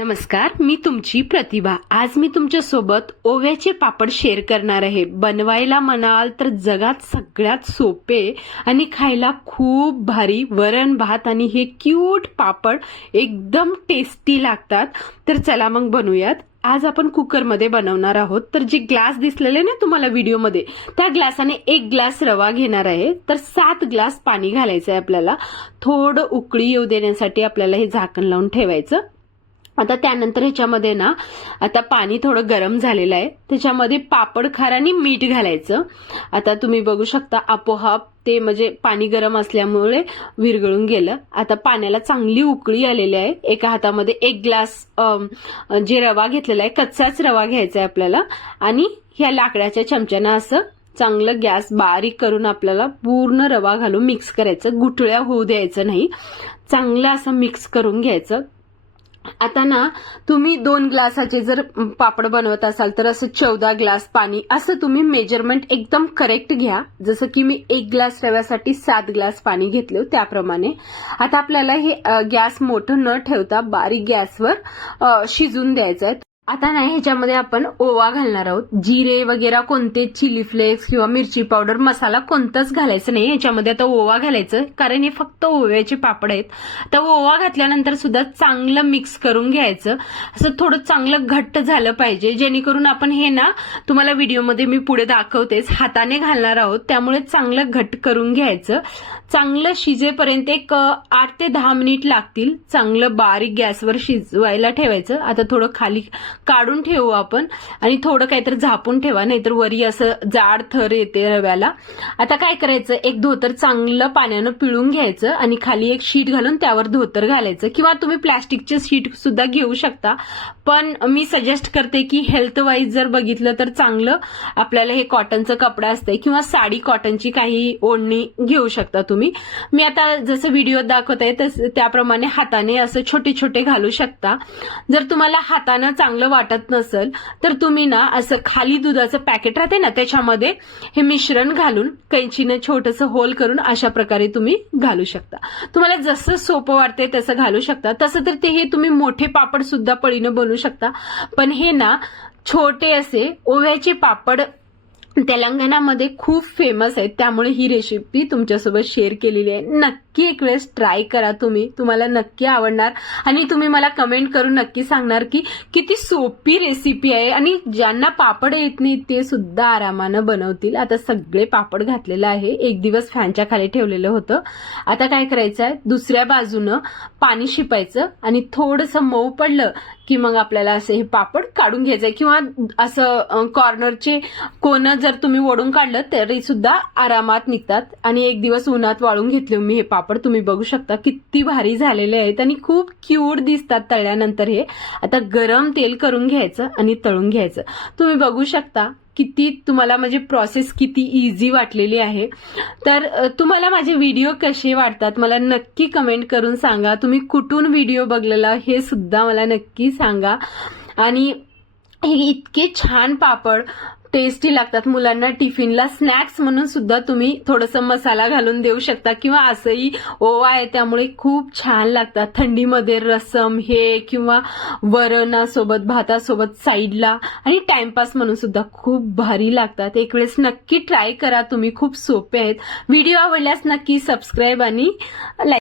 नमस्कार, मी तुमची प्रतिभा। आज मी तुमच्या सोबत ओव्याचे पापड शेअर करणार आहे। बनवायला म्हणाल तर जगात सगळ्यात सोपे आणि खायला खूप भारी वरण भात आणि हे क्यूट पापड एकदम टेस्टी लागतात। तर चला मग बनवूयात। आज आपण कुकरमध्ये बनवणार आहोत। तर जे ग्लास दिसलेले ना तुम्हाला व्हिडिओमध्ये, त्या ग्लासाने 1 ग्लास रवा घेणार आहे। तर 7 ग्लास पाणी घालायचं आहे आपल्याला। थोडं उकळी येऊ देण्यासाठी आपल्याला हे झाकण लावून ठेवायचं। आता त्यानंतर ह्याच्यामध्ये ना आता पाणी थोडं गरम झालेलं आहे, त्याच्यामध्ये पापड खार आणि मीठ घालायचं। आता तुम्ही बघू शकता आपोआप ते म्हणजे पाणी गरम असल्यामुळे विरघळून गेलं। आता पाण्याला चांगली उकळी आलेली आहे। एका हातामध्ये 1 ग्लास जे रवा घेतलेला आहे, कच्चाच रवा घ्यायचा आहे आपल्याला आणि ह्या लाकडाच्या चमच्यानं असं चांगलं गॅस बारीक करून आपल्याला पूर्ण रवा घालून मिक्स करायचं। गुठळ्या होऊ द्यायचं नाही, चांगलं असं मिक्स करून घ्यायचं। आता ना तुम्ही 2 ग्लासाचे जर पापड बनवत असाल तर असं 14 ग्लास पाणी असं तुम्ही मेजरमेंट एकदम करेक्ट घ्या। जसं की मी 1 ग्लास रव्यासाठी 7 ग्लास पाणी घेतले त्याप्रमाणे। आता आपल्याला हे गॅस मोठं न ठेवता बारीक गॅसवर शिजून द्यायचं आहे। आता नाही ह्याच्यामध्ये आपण ओवा घालणार आहोत। जिरे वगैरे कोणते चिली फ्लेक्स किंवा मिरची पावडर मसाला कोणताच घालायचं नाही ह्याच्यामध्ये। आता ओवा घालायचं कारण हे फक्त ओव्याचे पापड आहेत। तर ओवा घातल्यानंतर सुद्धा चांगलं मिक्स करून घ्यायचं। असं थोडं चांगलं घट्ट झालं पाहिजे, जेणेकरून आपण हे ना तुम्हाला व्हिडिओमध्ये मी पुढे दाखवतेच हाताने घालणार आहोत, त्यामुळे चांगलं घट्ट करून घ्यायचं। चांगलं शिजेपर्यंत एक 8 ते 10 मिनिट लागतील। चांगलं बारीक गॅसवर शिजवायला ठेवायचं। आता थोडं खाली काढून ठेवू आपण आणि थोडं काहीतरी झापून ठेवा, नाहीतर वरी असं जाड थर येते रव्याला। आता काय करायचं, एक धोतर चांगलं पाण्यानं पिळून घ्यायचं आणि खाली एक शीट घालून त्यावर धोतर घालायचं, किंवा तुम्ही प्लॅस्टिकचे शीट सुद्धा घेऊ शकता। पण मी सजेस्ट करते की हेल्थ वाईज जर बघितलं तर चांगलं आपल्याला हे कॉटनचं कपडा असतंय किंवा साडी कॉटनची काही ओढणी घेऊ शकता तुम्ही। मी आता जसं व्हिडिओ दाखवत आहे त्याप्रमाणे हाताने असं छोटे छोटे घालू शकता। जर तुम्हाला हाताने चांगलं वाटत नसेल तर तुम्ही ना असं खाली दुधाचं पॅकेट राहते ना, त्याच्यामध्ये हे मिश्रण घालून कैचीने छोटंसं होल करून अशा प्रकारे तुम्ही घालू शकता। तुम्हाला जसं सोपं वाटतंय तसं घालू शकता। तसं तर ते हे तुम्ही मोठे पापड सुद्धा पळीनं बनवू शकता, पण हे ना छोटे असे ओव्याचे पापड तेलंगणामध्ये खूप फेमस आहेत, त्यामुळे ही रेसिपी तुमच्यासोबत शेअर केलेली आहे। नक्की एक वेळेस ट्राय करा तुम्हाला नक्की आवडणार आणि तुम्ही मला कमेंट करून नक्की सांगणार की किती सोपी रेसिपी आहे आणि ज्यांना पापड येत नाही ते सुद्धा आरामानं बनवतील। आता सगळे पापड घातलेलं आहे, 1 दिवस फॅनच्या खाली ठेवलेलं होतं। आता काय करायचं आहे, दुसऱ्या बाजूनं पाणी शिपायचं आणि थोडंसं मऊ पडलं की मग आपल्याला असे हे पापड काढून घ्यायचंय, किंवा असं कॉर्नरचे कोण जर तुम्ही ओढून काढलं तरी सुद्धा आरामात निघतात। आणि 1 दिवस उन्हात वाळून घेतले मी हे पापड, तुम्ही बघू शकता किती भारी झालेले आहेत आणि खूप क्यूट दिसतात तळल्यानंतर हे। आता गरम तेल करून घ्यायचं आणि तळून घ्यायचं। तुम्ही बघू शकता किती तुम्हाला म्हणजे प्रोसेस किती इझी वाटलेली आहे। तर तुम्हाला माझे व्हिडिओ कसे वाटतात मला नक्की कमेंट करून सांगा। तुम्ही कुठून व्हिडिओ बघलेला हे सुद्धा मला नक्की सांगा। आणि हे इतके छान पापड टेस्टी लागतात, मुलांना टिफिनला स्नॅक्स म्हणून सुद्धा तुम्ही थोडंसं मसाला घालून देऊ शकता, किंवा असंही ओवा आहे त्यामुळे खूप छान लागतात। थंडीमध्ये रसम हे किंवा वरणासोबत भातासोबत साईडला आणि टाइमपास म्हणून सुद्धा खूप भारी लागतात। एक वेळेस नक्की ट्राय करा तुम्ही, खूप सोपे आहेत। व्हिडिओ आवडल्यास नक्की सबस्क्राईब आणि लाईक